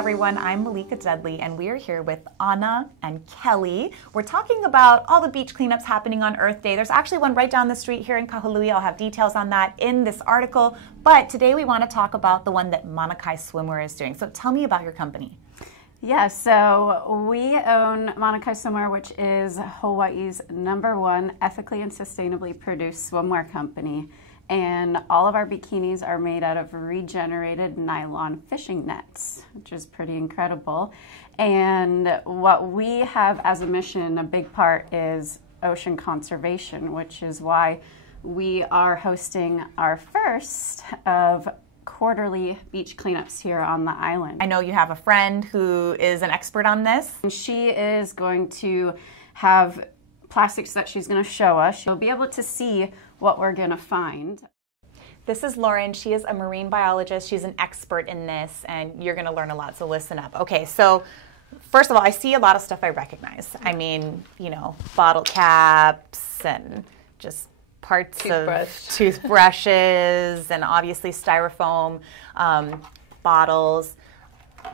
everyone. I'm Malika Dudley, and we are here with Anna and Kelly. We're talking about all the beach cleanups happening on Earth Day. There's actually one right down the street here in Kahului. I'll have details on that in this article. But today we want to talk about the one that Mauna Kea Swimwear is doing. So tell me about your company. Yeah, so we own Mauna Kea Swimwear, which is Hawaii's #1 ethically and sustainably produced swimwear company. And all of our bikinis are made out of regenerated nylon fishing nets, which is pretty incredible. And what we have as a mission, a big part, is ocean conservation, which is why we are hosting our first of quarterly beach cleanups here on the island. I know you have a friend who is an expert on this. And she is going to have plastics that she's going to show us. You'll be able to see what we're going to find. This is Lauren. She is a marine biologist. She's an expert in this, and you're going to learn a lot, so listen up. Okay, so first of all, I see a lot of stuff I recognize. I mean, you know, bottle caps and just parts of toothbrushes and obviously styrofoam bottles.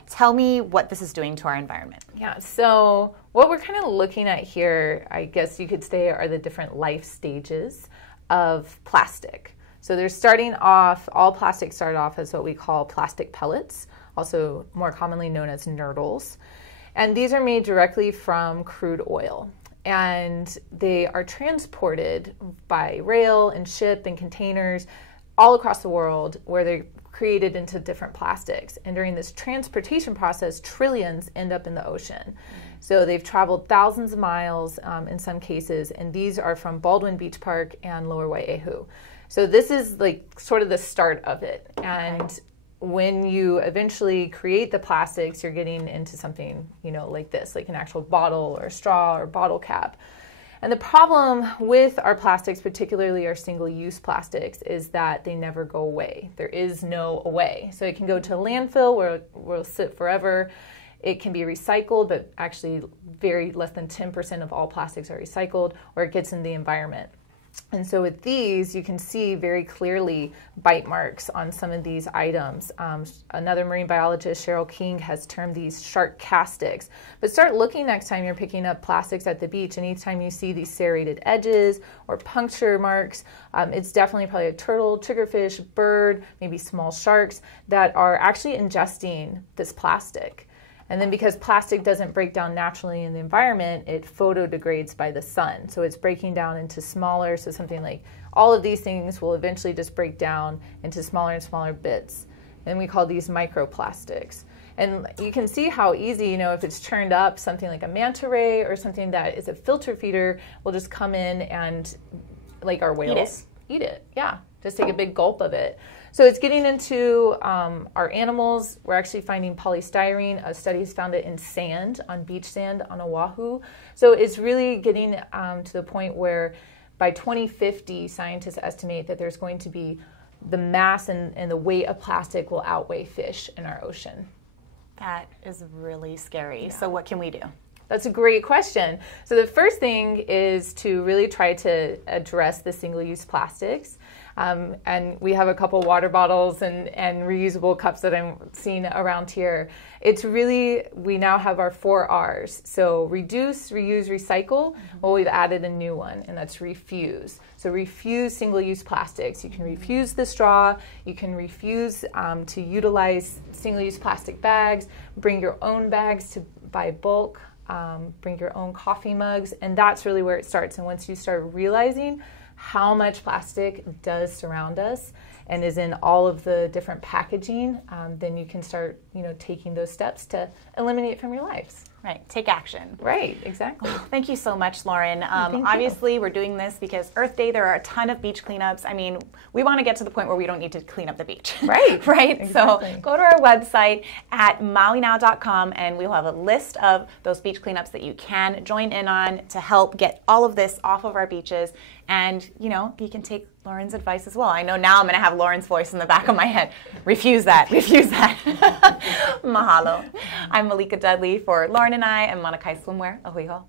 Tell me what this is doing to our environment. Yeah, so what we're kind of looking at here, I guess you could say, are the different life stages of plastic. So they're starting off, all plastics start off as what we call plastic pellets, also more commonly known as nurdles. And these are made directly from crude oil. And they are transported by rail and ship and containers all across the world, where they're created into different plastics. And during this transportation process, trillions end up in the ocean. So they've traveled thousands of miles in some cases, and these are from Baldwin Beach Park and Lower Waiʻehu. So this is like sort of the start of it. And when you eventually create the plastics, you're getting into something, you know, like this, like an actual bottle or straw or bottle cap. And the problem with our plastics, particularly our single-use plastics, is that they never go away. There is no away. So it can go to a landfill where it will sit forever. It can be recycled, but actually very less than 10% of all plastics are recycled, or it gets in the environment. And so with these, you can see very clearly bite marks on some of these items. Another marine biologist, Cheryl King, has termed these shark castics. But start looking next time you're picking up plastics at the beach, and each time you see these serrated edges or puncture marks, it's definitely probably a turtle, triggerfish, bird, maybe small sharks that are actually ingesting this plastic. And then because plastic doesn't break down naturally in the environment, it photodegrades by the sun. So it's breaking down into smaller, so something like all of these things will eventually just break down into smaller and smaller bits. And we call these microplastics. And you can see how easy, you know, if it's churned up, something like a manta ray or something that is a filter feeder will just come in and, like our whales, eat it. Yeah, just take a big gulp of it. So it's getting into our animals. We're actually finding polystyrene. A study has found it in sand, on beach sand on Oahu. So it's really getting to the point where by 2050, scientists estimate that there's going to be the mass and the weight of plastic will outweigh fish in our ocean. That is really scary. Yeah. So what can we do? That's a great question. So the first thing is to really try to address the single-use plastics. And we have a couple water bottles and reusable cups that I'm seeing around here. It's really, we now have our 4 R's. So reduce, reuse, recycle. Well, we've added a new one, and that's refuse. So refuse single-use plastics. You can refuse the straw. You can refuse to utilize single-use plastic bags. Bring your own bags to buy bulk. Bring your own coffee mugs. And that's really where it starts. And once you start realizing how much plastic does surround us and is in all of the different packaging, then you can start, you know, taking those steps to eliminate it from your lives. Right, take action. Right, exactly. Thank you so much, Lauren. Obviously, we're doing this because Earth Day, there are a ton of beach cleanups. I mean, we want to get to the point where we don't need to clean up the beach. Right. Right? Exactly. So go to our website at mauinow.com, and we'll have a list of those beach cleanups that you can join in on to help get all of this off of our beaches. And, you know, you can take Lauren's advice as well. I know now I'm going to have Lauren's voice in the back of my head. Refuse that. Refuse that. Mahalo. I'm Malika Dudley for Lauren and I and Mauna Kea Swimwear. Ahui ho.